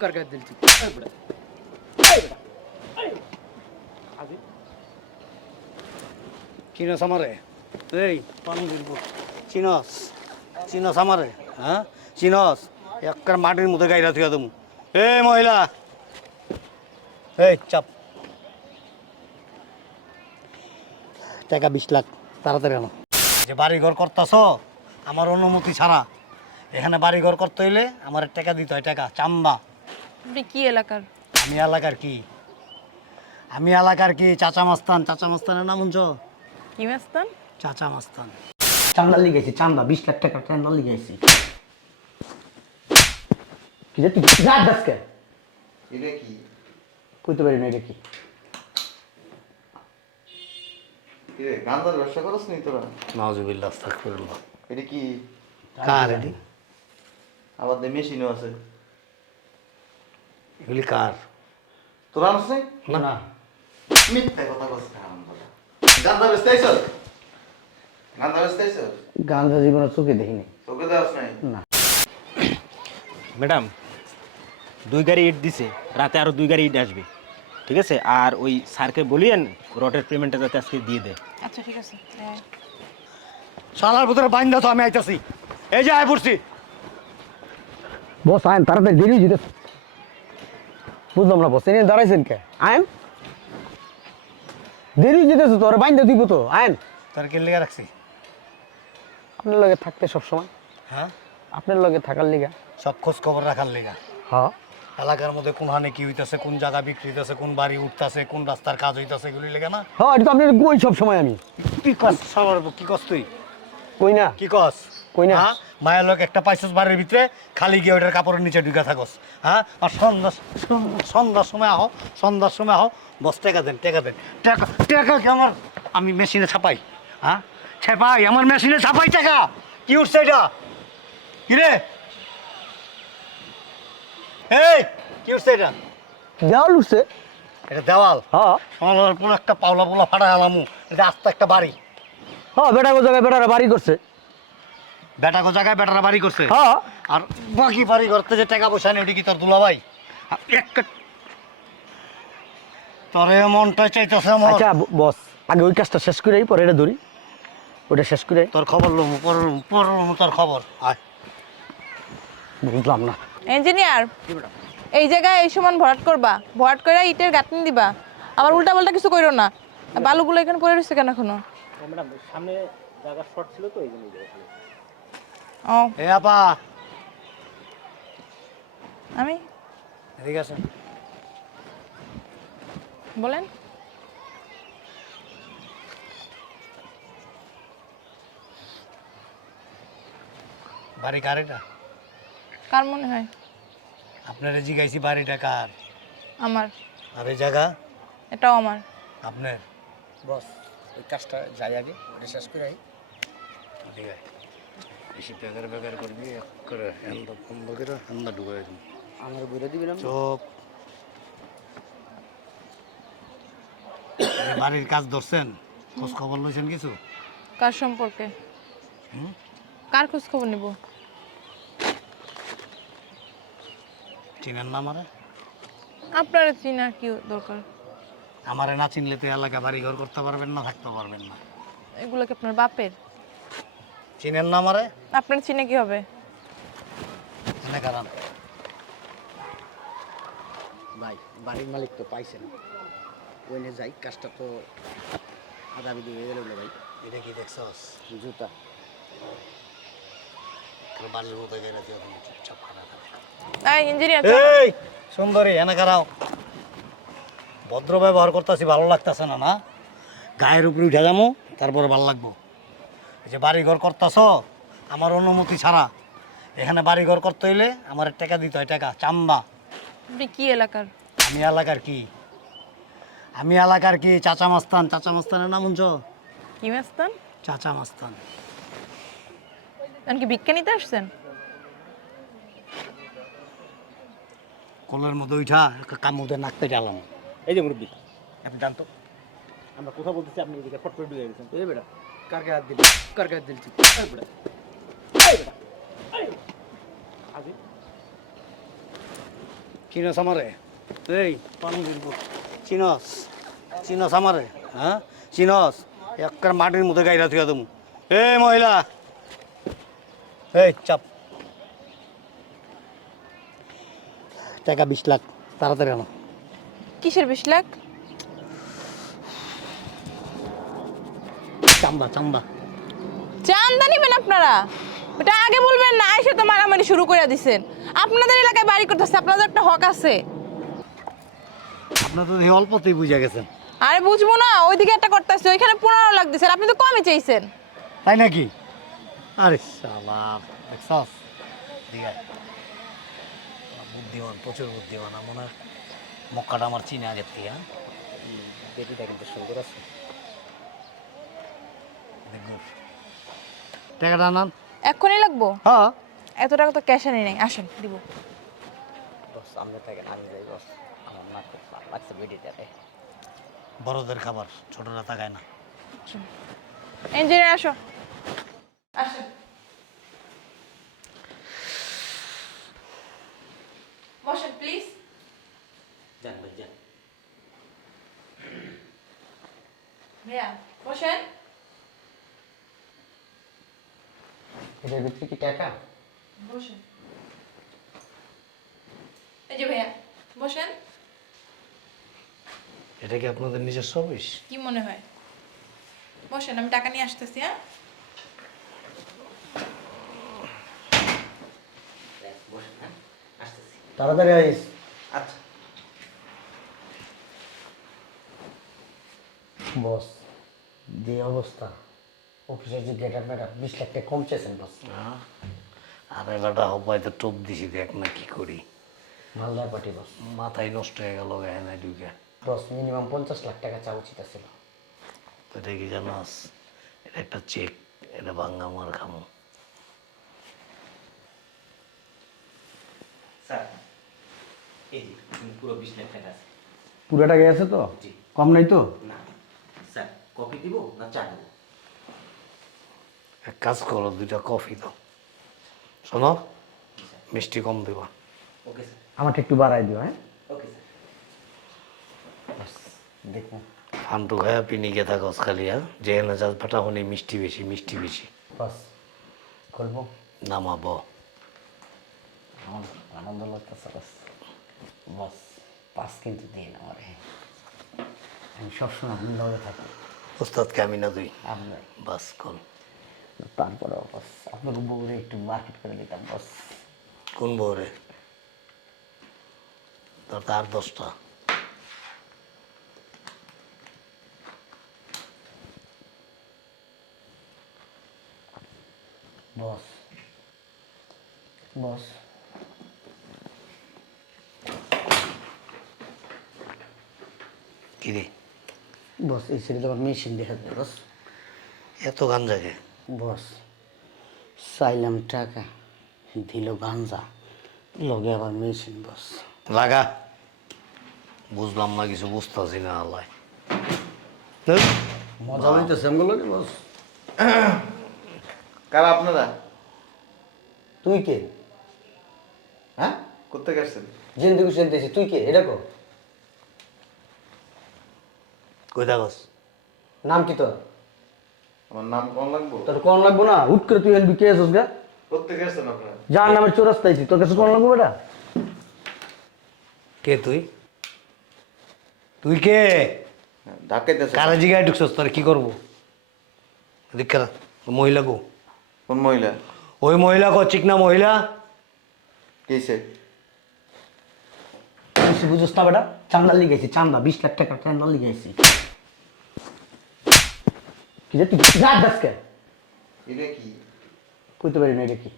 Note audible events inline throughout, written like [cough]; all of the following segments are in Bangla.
कर कर दिल चुप अरे बड़ा চিনস আমারে এই পানি দিব চিনস চিনস আমারে হ্যাঁ চিনস একটা মাটির মধ্যে গাইরা থুয়া তুমি এই মহিলা এই চাপ টাকা বিশ লাখ তাড়াতাড়ি আনো যে বাড়ি ঘর করতেছ আমার অনুমতি ছাড়া এখানে বাড়ি ঘর করতে হইলে আমার টাকা দিতে হয় টাকা চাম্বা আপনি কি এলাকার? আমি এলাকার কি? আমি এলাকার কি? চাচা মাস্তান। চাচা মাস্তানের নাম শুনছ? কি মাস্তান? চাচা মাস্তান। চান্দা লিখেছি চান্দা। বিশ লাখ টাকা চান্দা লিখেছি কি যে তুই যা দাসকে এটা কি? কইতে পারি না এটা কি? কিরে গান্ধার ব্যবসা করস নি তোরা? নাজুবিল্লাহ আস্তাগফিরুল্লাহ। এটা কি? কার এটি? আবার মেশিনও আছে। এগুলি কার? তোরা আনস নাই না। না। মিথ্যা কথা কস না আমরা গান্ধা ব্যস্ত আইছ? গান্ধা ব্যস্ত আইছ? গান্ধা জীবনে চোখে দেখিনি। তোকে দেওয়াস নাই? ম্যাডাম দুই গাড়ি ইট দিছে রাতে আরও দুই গাড়ি ইট আসবে ঠিক আছে? আর ওই স্যারকে বলিয়েন রটের পেমেন্টটা যাতে আজকে দিয়ে দেয়। আচ্ছা ঠিক আছে। শালার ভিতরে বাইন্দা তো আমি আইতাছি। এই যে আয় পড়ছি। বস আইন তাড়াতাড়ি দেরি যেতে। বুঝলাম না বস এনে দাঁড়াইছেন কে? আইন দেরি যেতেছে তোর বাইন্দা দিব তো আইন তোর কে লেগে রাখছি? আপনার লগে থাকতে সব সময় হ্যাঁ। আপনার লগে থাকার লিগা। সব খোঁজ খবর রাখার লেগা। হ্যাঁ। এলাকার মধ্যে কোন হানে কি হইতাছে কোন জায়গা বিক্রি হইতাছে কোন বাড়ি উঠতাছে কোন রাস্তার কাজ হইতাছে এগুলি লেগে না? হ্যাঁ এটা তো আপনার কই সব সময় আমি? কি কস শালার কি কস তুই? কই না? কি কস? কই না? হ্যাঁ? মায়ের লোক একটা পাইছস বাড়ির ভিতরে খালি গিয়ে ওটার কাপড়ের নিচে ঢুকে থাকস হ্যাঁ? আর সন্ধ্যা সন্ধ্যা- সন্ধ্যার সময় আহ সন্ধ্যার সময় আহ। বস টাকা দেন টাকা দেন। টাকা টাকা কি আমার? আমি মেশিনে ছাপাই হ্যাঁ? ছাপাই আমার মেশিনে ছাপাই টাকা। কি উঠছে এটা? কি রে? এই কি উঠছে এটা? দেওয়াল উঠছে। এটা দেওয়াল? হ্যাঁ। আমার পুরো একটা পাওলা পোলা ফাটা আলামু। এটা আস্তে একটা বাড়ি। হ্যাঁ বেটা জায়গায় বেটারা বাড়ি করছে। বেটা গো জায়গায় বেটারা বাড়ি করছে। হ্যাঁ। আর বাকি বাড়ি করতে যে টাকা পয়সা নেই ওটি কি তোর দুলাভাই? আর একটা তোরে মনটা চাইতেছে আমার। আচ্ছা বস আগে ওই কাজটা শেষ করে পরে এটা ধরি। ওটা শেষ করে তোর খবর লমু পর লমু পর লমু তোর খবর। আয়। বুঝলাম না। ইঞ্জিনিয়ার এই জায়গায় এই সমান ভরাট করবা। ভরাট করে ইটের গাঁথনি দিবা। আবার উল্টা পাল্টা কিছু কইরো না। বালুগুলো এখানে পড়ে রয়েছে কেন এখনও? ম্যাডাম সামনে জায়গা শর্ট ছিল তো এই জন্য ও। এ আপা। আমি? ঠিক আছে বলেন। বাড়ি কার এটা? কার মনে হয়? আপনারে জিগাইছি বাড়িটা কার? আমার। আর এই জায়গা? এটাও আমার। আপনার? বস ওই কাজটা যাই আগে শেষ করে আই। ঠিক আছে। বেশি বেগার বেগার করবি এক করে বন্ধ করে হ্যান্ডা ঢুকে দিবি। আমার আপনি? চোখ। বাড়ির কাজ ধরছেন? খোঁজ খবর লইছেন কিছু? কার সম্পর্কে? কার খোঁজ খবর নিব? চিনেন না আমারে? আপনারা চিনা কি দরকার? আমারে না চিনলে তো এলাকা বাড়ি ঘর করতে পারবেন না থাকতে পারবেন না। এগুলো কি আপনার বাপের? চিনেন না আমারে? আপনার চিনে কি হবে? এনে কারণ ভাই বাড়ির মালিক তো পাইছেন ওইনে যাই কাজটা তো আধা বিধি হয়ে গেল ভাই। এটা কি দেখছস? জুতা। বাড়ির মতো গেলে তুই চুপচাপ খানা এই ইঞ্জিনিয়ার এই! সুন্দরী এনে কারাও। ভদ্র ব্যবহার করতেছি ভালো লাগতেছে না না? গায়ের উপরে উঠে যাব তারপরে ভালো লাগবো। যে বাড়ি ঘর করতেছ আমার অনুমতি ছাড়া। এখানে বাড়ি ঘর করতে হইলে আমার টাকা দিতে হয় টাকা চাম্বা। আপনি কি এলাকার? আমি এলাকার কি? আমি এলাকার কি? চাচা মাস্তান। চাচা মাস্তানের নাম শুনছ? কি মাস্তান? চাচা মাস্তান। কি ভিক্ষা নিতে আসছেন? কলের মধ্যে উঠা কামুদের নাকতে গেলাম এই যে মুরব্বী। আপনি জানতো? আমরা কথা বলতেছি আপনি এদিকে ফট করে ঢুকে গেছেন এই বেটা কার গায়ে হাত দিল কার গায়ে হাত দিল চুপ। আরে বেটা চিনস আমারে? এই পান দিব চিনস। চিনস আমারে? হ্যাঁ? চিনস? একবার মাটির মধ্যে গাইরা থুয়া তুমি এই মহিলা। এই চাপ। টাকা বিশ লাখ তাড়াতাড়ি আনো। কিসের বিশ লাখ? চাম্বা চাম্বা। চান্দা নিবেন আপনারা? ওটা আগে বলবেন না এসে তো মারামারি শুরু করে দিছেন। আপনাদের এলাকায় বাড়ি করতেছে আপনাদের একটা হক আছে। আপনার তো অল্পতেই বুঝে গেছেন। আরে বুঝব না ওইদিকে একটা করতেছে ওইখানে পনেরো লাখ দিছেন আপনি তো কমই চাইছেন। তাই নাকি? আরে সালাম দেখছস? বুদ্ধিমান প্রচুর বুদ্ধিমান আমার মনে মক্কাটা আমার চিনে আগের থেকে হ্যাঁ? বেটিটা কিন্তু সুন্দর আছে। টাকাটা আনান এক্ষুনি লাগবো? হ্যাঁ। এত টাকা তো ক্যাশ আনি নাই আসেন দিব। সামনে থেকে আমি যাই বস। আমার না খুব লাগছে বেডিটারে। বড়দের খাবার ছোটরা তাকায় না। ইঞ্জিনিয়ার আসো। আসেন। বসেন প্লিজ যান ভাই যান। ভাইয়া বসেন। এটার ভিতরে কি টাকা? বসেন। এই যে ভাইয়া বসেন। এটা কি আপনাদের নিজস্ব অফিস? কি মনে হয়? বসেন আমি টাকা নিয়ে আসতেছি হ্যাঁ? তাড়াতাড়ি আইস। আচ্ছা। বস যে অবস্থা? অফিসের যে গেটার ম্যাটার বিশ লাখ টাকা কম চেয়েছেন বস আরে বেটা হবাই তো টোপ দিছি দেখ না কি করি। মালদার পার্টি বস মাথায় নষ্ট হয়ে গেল গায়ে না ঢুকে। বস মিনিমাম পঞ্চাশ লাখ টাকা চা উচিত ছিল তো এটা কি জানাস? এটা একটা চেক এটা ভাঙ্গা মার খামো। স্যার এই পুরো বিশ লাখ টাকা আছে। পুরো টাকা আছে তো? কম নাই তো? না স্যার কপি দিব না চা দেবো? এক কাজ করো দুইটা কফি দাও। শোনো মিষ্টি কম দেবা। Okay sir. আমারটা একটু বাড়াই দিও হ্যাঁ? Okay sir. বস দেখুন ফান্টু খায়া পিনিকে থাকস খালি হ্যাঁ? যে এনে চাষ ফাটা হনি মিষ্টি বেশি মিষ্টি বেশি। বস করব? নামাব। আনন্দ লাগতেছে বস। বস পাস কিন্তু দিন আমারে। আমি সবসময় আপনার লগে থাকি। উস্তাদকে আমি না তুই বাস কল তারপরে বস আপনার বউরে একটু মার্কেট করে দিতাম বস। কোন বউরে? তোর তো আর দশটা বস। বস কিরে বস এই ছেলে তোমার মেশিন দেখা যায় বস। এত গান জাগে। বস চাইলাম টাকা দিল গাঞ্জা। লগে আবার মেশিন বস। লাগা বুঝলাম না কিছু বুঝতেছি না আল্লাহ। মজা হইতেছে আমগুলো বস। কারা আপনারা? তুই কে? হ্যাঁ? কোথেকে আসছেন? জিন্দগি শুনতেছি তুই কে? এটা কো। কই থাকস? নাম কি তোর? আমার নাম কোন লাগবো? তোর কোন লাগবো না? হুট করে তুই এনবি কে গা? কোথেকে আসছেন আপনারা। যার নামের চোরাস্তা আইছি তোর কাছে কোন লাগবো বেটা? কে তুই? তুই কে? ঢাকাইতে কারা জিগায় ঢুকছস তোর? কি করব? দেখা মহিলা কো? কোন মহিলা? ওই মহিলা কো চিকনা মহিলা? কিসে বুঝোস না বেটা? চান্দা লিগেছি চান্দা বিশ লাখ টাকা চান্দা লিগেছি কি যে তুই যা দাসকে এটা কি? কইতে পারি না এটা কি?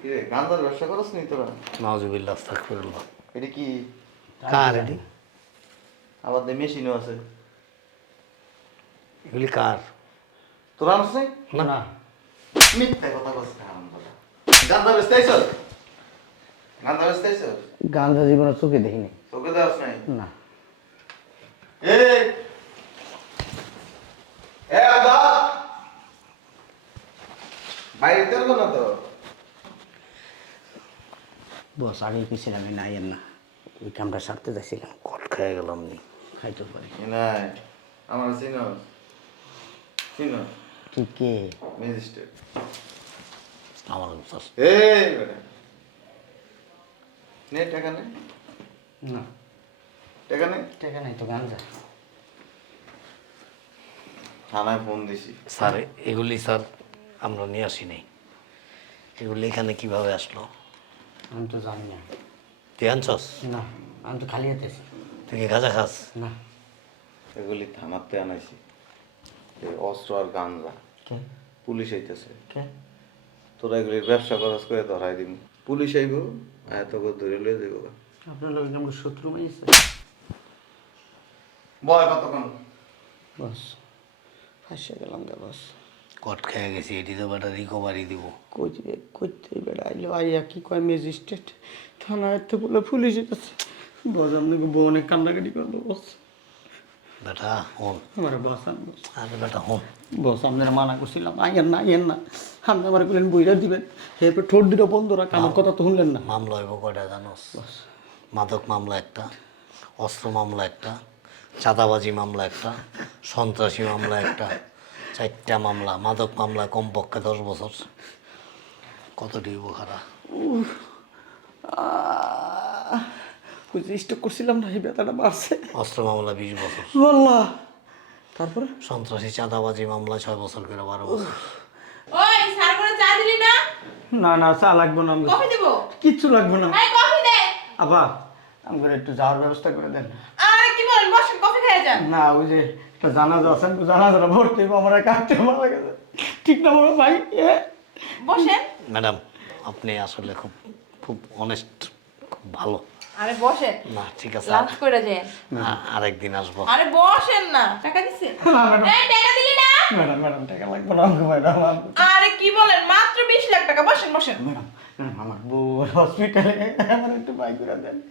কিরে গান্ধার ব্যবসা করস নি তোরা? নাজুবিল্লাহ আস্তাগফিরুল্লাহ। এটা কি? কার এটি? আবার দে মেশিনও আছে। এগুলি কার? তোরা আনস না? না। মিথ্যা কথা আমরা গান্ধা ব্যস্ত আইছ? গান্ধা ব্যস্ত আইছ? গান্ধা জীবনে চোখে দেখিনি। তোকে দেওয়াস নাই? না। এই এ আদা বাইরে তেল না তো? বস আগে পিছিলাম আমি নাই না। ওই কামটা সারতে যাচ্ছিলাম। কট খেয়ে গেলাম নি। খাইতে পারি। নাই আমার চিনো চিনো তুই কে? ম্যাজিস্ট্রেট। আমার স্যার এই নে টাকা নে। না। টাকা নে। টাকা নাই তো গান যা থানায় ফোন দিছি। স্যার এগুলি স্যার আমরা নিয়ে আসি নাই এগুলি এখানে কীভাবে আসলো? আমি তো জানি না। তুই আনছস? না আমি তো খালি হাতে তুই কি গাঁজা খাস? না। এগুলি থানাতে আনাইছি। এই অস্ত্র আর গাঞ্জা কে? পুলিশ আইতেছে। কে? তোরা এগুলির ব্যবসা খরচ করে ধরাই দিম। পুলিশ আইব এত করে ধরে লয়ে যাইব। আপনার লোক আমরা শত্রু মাইছে? বয় কতক্ষণ? বস ফাঁসে গেলাম গে বস। কট খেয়ে গেছি এটি তো বেটা রিকভারি দিব। কইতে কইতে বেড়া আইলো আইয়া কি কয় ম্যাজিস্ট্রেট থানায় তো বলে পুলিশ আছে বস আপনাকে বউ অনেক কান্নাকাটি করল বস। বেটা হন। আমার বস আরে বেটা হন। বস আপনারা মানা করছিলাম আইয়েন না আইয়েন না। আপনি আমার বললেন বইরা দিবেন। এরপর ঠোঁট দিল বন্ধ রাখ আমার কথা তো শুনলেন না। মামলা হইব কয়টা জানোস? মাদক মামলা একটা অস্ত্র মামলা একটা চাঁদাবাজি মামলা একটা সন্ত্রাসী মামলা একটা চারটা মামলা মাদক মামলা কমপক্ষে দশ বছর। কত দিব খারা? ওই যে স্টক করছিলাম না এই ব্যথাটা বাড়ছে। অস্ত্র মামলা বিশ বছর। আল্লাহ তারপরে? সন্ত্রাসী চাঁদাবাজি মামলা ছয় বছর করে বারো বছর। ওই স্যার করে চা দিলি না? না না চা লাগবো না কফি দেব? কিচ্ছু লাগবে না। এই কফি দে। আবার আমাকে একটু যাওয়ার ব্যবস্থা করে দেন। আরে কি বলেন বসেন কফি খেয়ে যান। না ওই যে জানাজা আছে আমি জানাজাটা ভর্তি হইবো, আমার কাটতে মারা গেছে। ঠিক না বাবা ভাই? এ? বসেন। ম্যাডাম আপনি আসলে খুব খুব অনেস্ট খুব ভালো। আরে বসেন। না ঠিক আছে। লাঞ্চ করে আ- আরেকদিন আসব। আরে বসেন না টাকা দিছে। না, ম্যাডাম। এই টাকা দিলি না? ম্যাডাম ম্যাডাম টাকা লাগবে না আমাকে ম্যাডাম আরে কি বলেন মাত্র বিশ লাখ টাকা বসেন বসেন। ম্যাডাম আমার বউ হসপিটালে আমার একটু বাই করে দেন।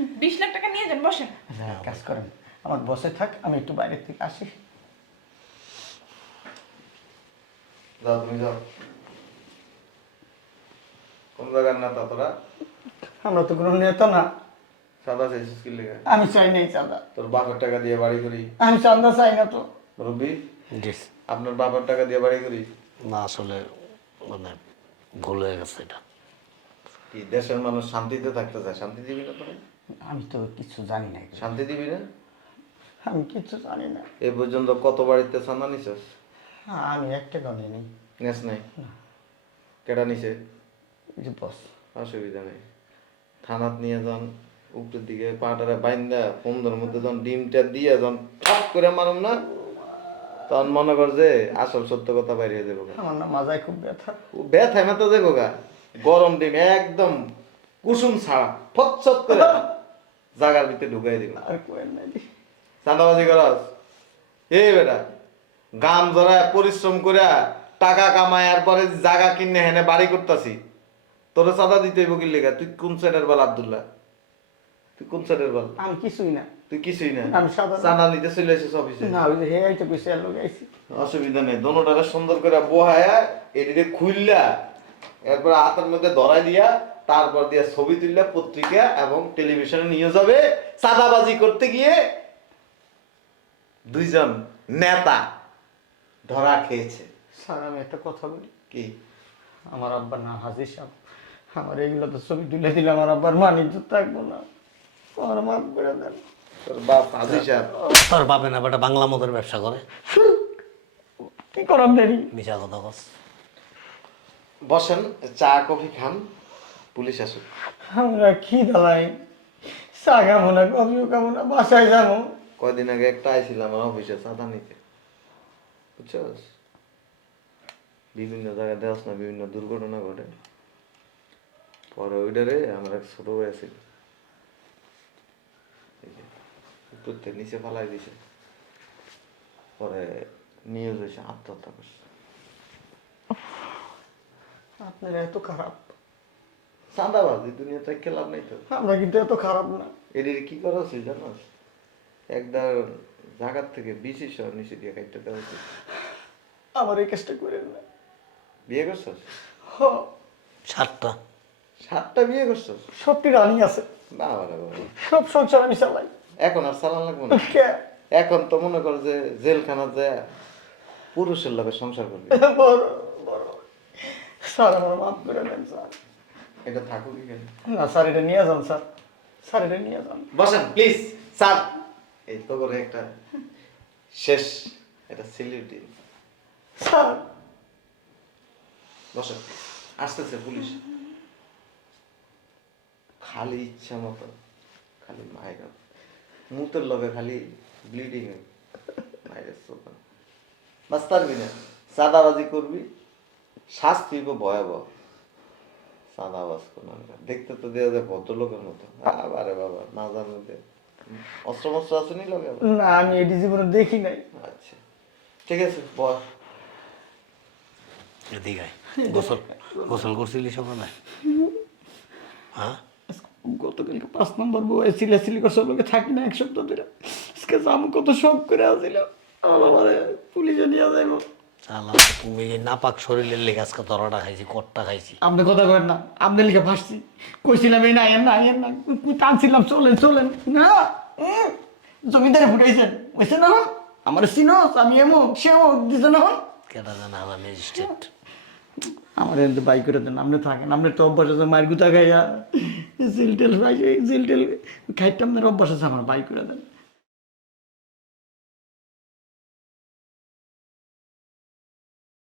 বিশ লাখ টাকা নিয়ে যান বসেন। এক কাজ করেন। আমার বসে থাক আমি একটু বাইরের থেকে আসি। যাও তুমি যাও। কোন জায়গার না তোরা আমরা তো কোনো নেতা না। সাদা চাইছিস কি লেগে? আমি চাই নাই চাঁদা তোর বাপের টাকা দিয়ে বাড়ি করি। আমি চাঁদা চাই না তো। রবি জি আপনার বাপের টাকা দিয়ে বাড়ি করি? না আসলে মানে ভুল হয়ে গেছে এটা। কি দেশের মানুষ শান্তিতে থাকতে চায়? শান্তি দিবি না তোরা আমি তো কিছু জানি না শান্তি দিবি না? আমি কিছু জানি না। এ পর্যন্ত কত বাড়িতে সান্না নিছিস? আমি একটা গণে নেই নেস নাই? কেটা নিছে? যে বস। অসুবিধা নেই। থানাত নিয়ে যান উপরের দিকে পাটারে বাইন্দা পনেরোর মধ্যে যখন ডিমটা দিয়ে যখন ঠপ করে মারুম না তখন মনে কর যে আসল সত্য কথা বাইরে দেবো। আমার না মাজায় খুব ব্যথা। ও ব্যথায় মাথা দেবো গা। গরম ডিম একদম কুসুম ছাড়া ফচ্ছত করে [laughs] জাগার ভিতরে ঢুকাই দিব আর কোয়েন নাই। চাঁদাবাজি করস। এ বেটা গাম জড়া পরিশ্রম করে টাকা কামায় আর পরে জায়গা কিনে হেনে বাড়ি করতাছি। তোর চাঁদা দিতে হইব কি লেগা? তুই কোন সাইডের বল আব্দুল্লাহ? তুই কোন সাইডের বল? আমি কিছুই না। তুই কিছুই না? আমি সাধারণ- চাঁদা নিতে চলে এসেছিস অফিসে না ওই হে আইতে কইছে আর লোক আইছি? অসুবিধা নেই দোনোটারে সুন্দর করে বহায়া এদিকে খুললা এরপর হাতের মধ্যে ধরাই দিয়া তারপর দিয়া ছবি তুললা পত্রিকা এবং টেলিভিশনে নিয়ে যাবে। চাঁদাবাজি করতে গিয়ে দুইজন নেতা ধরা খেয়েছে। স্যার আমি একটা কথা বলি। কি? আমার আব্বার নাম হাজির সাহেব। আমার এইগুলো তো ছবি তুলে দিলে আমার আব্বার মানিজ্য থাকব না। আমার মাফ করে দেন। তোর বাপ হাজি সাহেব। তোর বাপে না বেটা বাংলা মদের ব্যবসা করে। কি করাম দেরি? মিশা কথা কস। বসেন চা কফি খান পুলিশ আসুক। আমরা কি দালাই চা খাব না কফিও খাব না বাসায় যাব। কয়দিন আগে একটা আইছিলাম আমার অফিসে চাঁদা নিতে। বুঝছস? বিভিন্ন জায়গায় দেওয়াস না বিভিন্ন দুর্ঘটনা ঘটে। পরে ওইটারে আমার এক ছোট ভাই আছে উপর নিচে ফালাই দিছে। পরে নিউজ হয়েছে আত্মহত্যা করছে। আপনারা এত খারাপ। চাঁদাবাজি দুনিয়াতে খেলাম নাই তো। আমরা কিন্তু এত খারাপ না। এদের কি করা উচিত জানোস? একটা জায়গার থেকে বিশি শহর নিচে দিয়ে কাটতে দেওয়া উচিত আমার এই কাজটা করেন না। বিয়ে করছস? হ। সাতটা। সাতটা বিয়ে করছ সত্যি রানিং আছে। না বাবা বাবা। সব সংসার আমি চালাই। এখন আর চালান লাগবে না? এখন তো মনে কর যে জেলখানা যে পুরুষের লোকে সংসার করবে। বড় বড়। স্যার আমার মাফ করে দেন স্যার। এটা থাকুক না স্যার এটা নিয়ে যান স্যার। স্যার এটা নিয়ে যান। বসেন প্লিজ স্যার এই তো করে একটা শেষ এটা সিলিউটি স্যার। বসেন আসতেছে পুলিশ। খালি ইচ্ছা মতো খালি মায়ের মুতের লগে খালি ব্লিডিং মায়ের চোখে বাস পারবি না সাদাবাজি করবি শাস্তি ভয়াবহ। সাদাবাজ কোন দেখতে তো দেওয়া যায় ভদ্রলোকের মতো। আরে বাবা না জানো অস্ত্র মস্ত্র আছে নি লগে না আমি এটি জীবনে দেখি নাই। আচ্ছা। ঠিক আছে এদিকে। গোসল। গোসল করছিলি সকালে হ্যাঁ? গতকালকে পাঁচ নম্বর বউ সিলে সিলি করছে লোকে থাকি না এক সপ্তাহ ধরে। আজকে জাম কত শখ করে আসছিল আমার পুলিশে নিয়ে যাইব। চালা তুমি এই নাপাক শরীরের লেগে আজকে তরাটা খাইছি কট্টা খাইছি। আপনি কথা করেন না আপনি লিখে ফাঁসছি। কইছিলাম এই না এর না এর না টানছিলাম চলেন চলেন। না জমিদারে ফুটাইছেন। বুঝছেন না আমার সিনোস আমি এমো সে এমো দিছে না। হন কেটা জানা হলাম ম্যাজিস্ট্রেট আমার এনতে বাই করে দেন আপনি থাকেন আপনি তো অভ্যাস আছে মায়ের গুতা খাইয়া জিল টেল জিল টেল খাইতে আপনার অভ্যাস আছে আমার বাই করে দেন।